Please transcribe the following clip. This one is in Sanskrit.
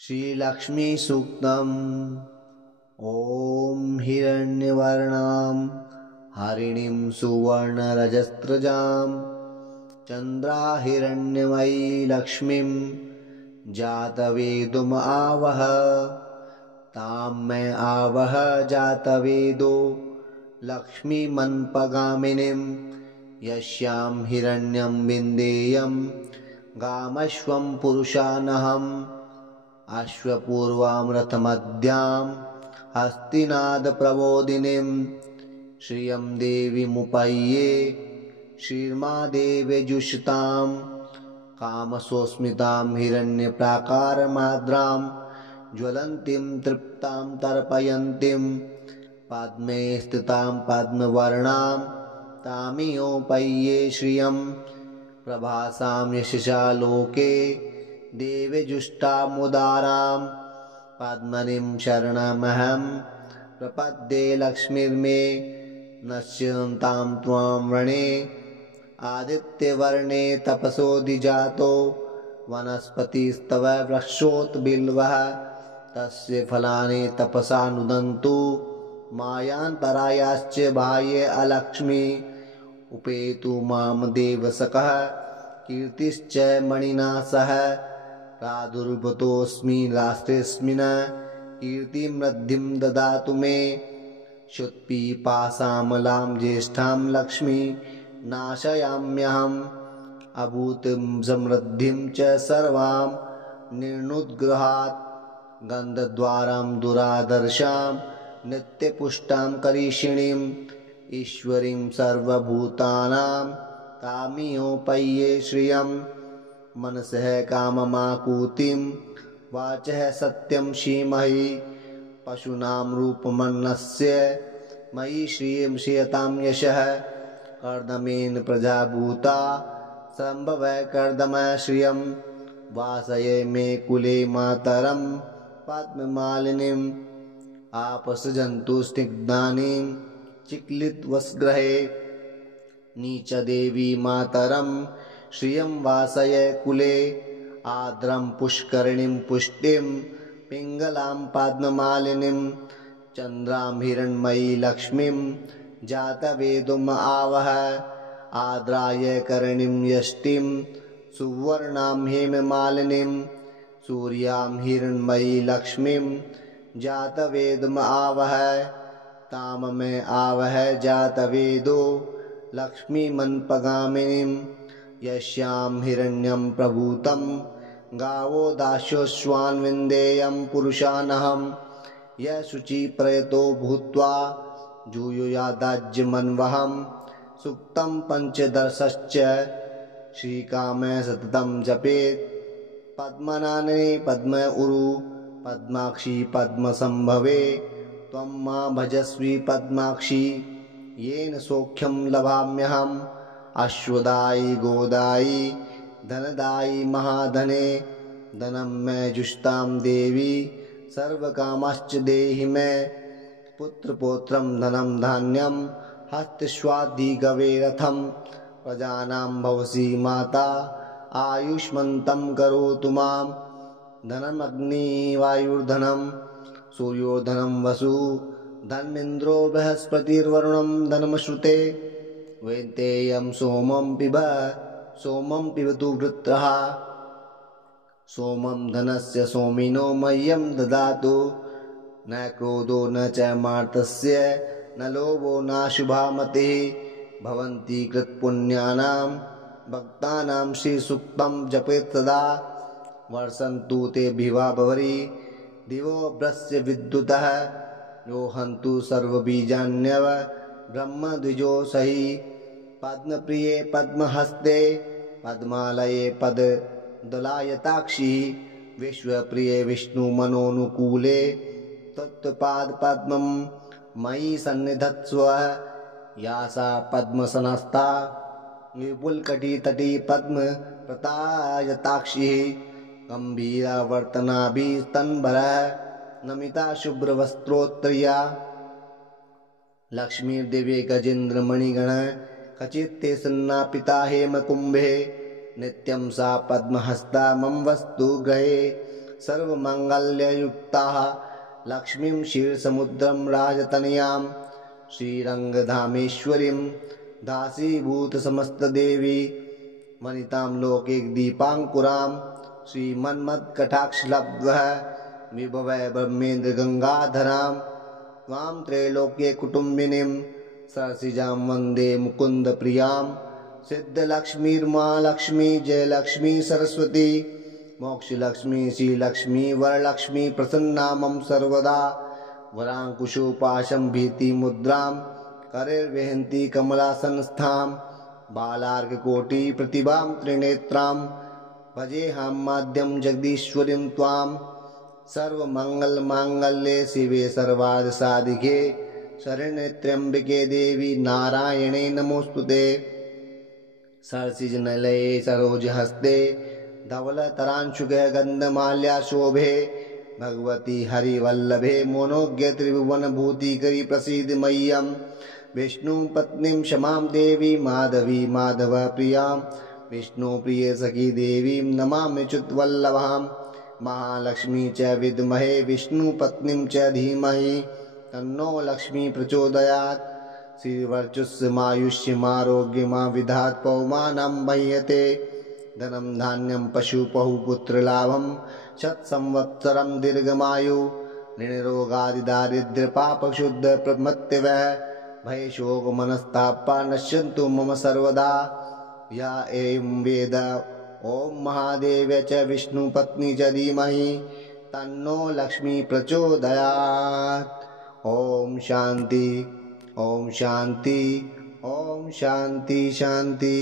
श्रीलक्ष्मीसूक्तम्। ॐ हिरण्यवर्णां हरिणीं सुवर्णरजस्रजां चन्द्राहिरण्यमयी लक्ष्मीं जातवेदोमावह। तां मै आवह जातवेदो लक्ष्मीमन्पगामिनीं यस्यां हिरण्यं विन्देयं गामश्वं पुरुषानहम्। अश्वपूर्वां रथमद्यां हस्तिनादप्रबोधिनीं श्रियं देवीमुपह्ये श्रीर्मादेव्यजुषतां। कामसोस्मितां हिरण्यप्राकारमाद्रां ज्वलन्तीं तृप्तां तर्पयन्तीं पद्मे स्थितां पद्मवर्णां तामियोपह्ये श्रियं। प्रभासां यशसा लोके देवीजुष्टामुदारां पद्मनीं शरणमहं प्रपद्ये। लक्ष्मीर्मे नश्यन्तां त्वां वृणे आदित्यवर्णे तपसोऽधिजातो वनस्पतिस्तव वृक्षोत्बिल्वः। तस्य फलानि तपसा नुदन्तु मायान्तरायाश्च बाह्ये अलक्ष्मी। उपेतु मां देवसखः कीर्तिश्च मणिना सह। प्रादुर्भूतोऽस्मि राष्ट्रेऽस्मिन् कीर्तिं वृद्धिं ददातु मे। क्षुत्पिपासामलां ज्येष्ठां लक्ष्मी नाशयाम्यहम्। अभूतिं समृद्धिं च सर्वां निर्नुद्गृहात् गन्धद्वारां दुरादर्शां नित्यपुष्टां करीषिणीम्। ईश्वरीं सर्वभूतानां तामियोपह्ये श्रियं। मनसः काममाकुतिं वाचः सत्यं श्रीमहि। पशूनां रूपमन्नस्य मयि श्रियं श्रियतां यशः। कर्दमेन प्रजाभूता सम्भवः कर्दमः श्रियं। वासये मे कुले मातरं पद्ममालिनीम्। आपसृजन्तु स्निग्धानीं चिक्लितवसगृहे। नीचदेवी मातरं श्रियं वासय कुले। आर्द्रं पुष्करिणीं पुष्टिं पिङ्गलां पद्ममालिनीं। चन्द्रां हिरण्मयी लक्ष्मीं जातवेदोमावह। आर्द्राय करणीं यष्टिं सुवर्णां हेममालिनीं। सूर्यां हिरण्मयी लक्ष्मीं जातवेदोमावह। तां मै आवह जातवेदो लक्ष्मीमन्पगामिनीं यस्यां हिरण्यं प्रभूतं गावो दास्योऽश्वान् विन्देयं पुरुषानहम्। यः शुचिप्रयतो भूत्वा जूयुयादाज्यमन्वहं। सूक्तं पञ्चदशश्च श्रीकामः सततं जपेत्। पद्मनाने पद्म उरु पद्माक्षी पद्मसंभवे। त्वं मां भजस्वी पद्माक्षी येन सौख्यं लभाम्यहम्। अश्वदायि गोदायि धनदायि महाधने धनं मे जुष्टां देवी सर्वकामाश्च देहि मे। पुत्रपौत्रं धनं धान्यं हस्तस्वाधिगवे रथं। प्रजानां भवसि माता आयुष्मन्तं करोतु मां। धनमग्निवायुर्धनं सूर्योधनं वसु धर्मेन्द्रो बृहस्पतिर्वरुणं धनमश्नुते। वैन्तेयं सोमं पिबतु वृत्रः। सोमं धनस्य सोमिनो मह्यं ददातु। न क्रोधो न च मार्तस्य न लोभो नाशुभा मतिः। भवन्ति कृतपुण्यानां भक्तानां श्रीसूक्तं जपेत् सदा। वर्षन्तु ते भिवाभवरि दिवो भ्रस्य विद्युतः। यो हन्तु सर्वबीजान्यव ब्रह्मद्विजोषहि। पद्मप्रिये पद्महस्ते पद्मालये पददलायताक्षी। विश्वप्रिये विष्णुमनोनुकूले त्वत्पादपद्मं मयि सन्निधत्स्व। या सा पद्मसनस्था विपुलकटितटी पद्मप्रतायताक्षी। गम्भीरावर्तनाभिस्तनभरः नमिता शुभ्रवस्त्रोत्तरीया। लक्ष्मीर्दिव्ये गजेन्द्रमणिगण खचिते सन्नापिता हेमकुम्भे। नित्यं सा पद्महस्ता मम वस्तु गृहे। सर्वमङ्गल्ययुक्ताः लक्ष्मीं क्षीरसमुद्रं राजतनयां श्रीरङ्गधामेश्वरीं दासीभूतसमस्तदेवी वनितां लोके दीपाङ्कुरां श्रीमन्मत्कटाक्षलब्धः विभवै ब्रह्मेन्द्रगङ्गाधरां त्वां त्रैलोक्ये कुटुम्बिनीं सरसिजां वन्दे मुकुन्दप्रियां सिद्धलक्ष्मीर्मालक्ष्मी जयलक्ष्मी सरस्वती मोक्षलक्ष्मी श्रीलक्ष्मी वरलक्ष्मी प्रसन्ना मम सर्वदा वराङ्कुशोपाशं भीतिमुद्रां करैर्वहन्ती कमलासनस्थां बालार्ककोटिप्रतिभां त्रिनेत्रां भजेऽहं माद्यं जगदीश्वरीं त्वां सर्वमङ्गलमाङ्गल्ये शिवे सर्वार्थसाधिके शरण्ये त्र्यम्बके देवी नारायणे नमोऽस्तुते सरसिजनिलये सरोजहस्ते धवलतरांशुके गन्धमाल्याशोभे भगवती हरिवल्लभे मनोज्ञ त्रिभुवनभूतिकरी प्रसीद मह्यं विष्णुपत्नीं क्षमां देवी माधवी माधवप्रियां विष्णुप्रिय सखी देवीं नमामि च्युतवल्लभां महालक्ष्मी च विद्महे विष्णुपत्नीं च धीमहि तन्नो लक्ष्मी प्रचोदयात् श्रीवर्चस्समायुष्यमारोग्यमा विधात् पौमानं मह्यते धनं धान्यं पशुपहुपुत्रलाभं शतसंवत्सरं दीर्घमायु निर्रोगादिदारिद्र्यपापशुद्धप्रमत्यवः भयशोकमनस्तापा नश्यन्तु मम सर्वदा या एवं वेद ॐ महादेव्य च विष्णुपत्नी च धीमहि तन्नो लक्ष्मी प्रचोदयात्। ॐ शान्ति ॐ शान्ति ॐ शान्ति शान्ति।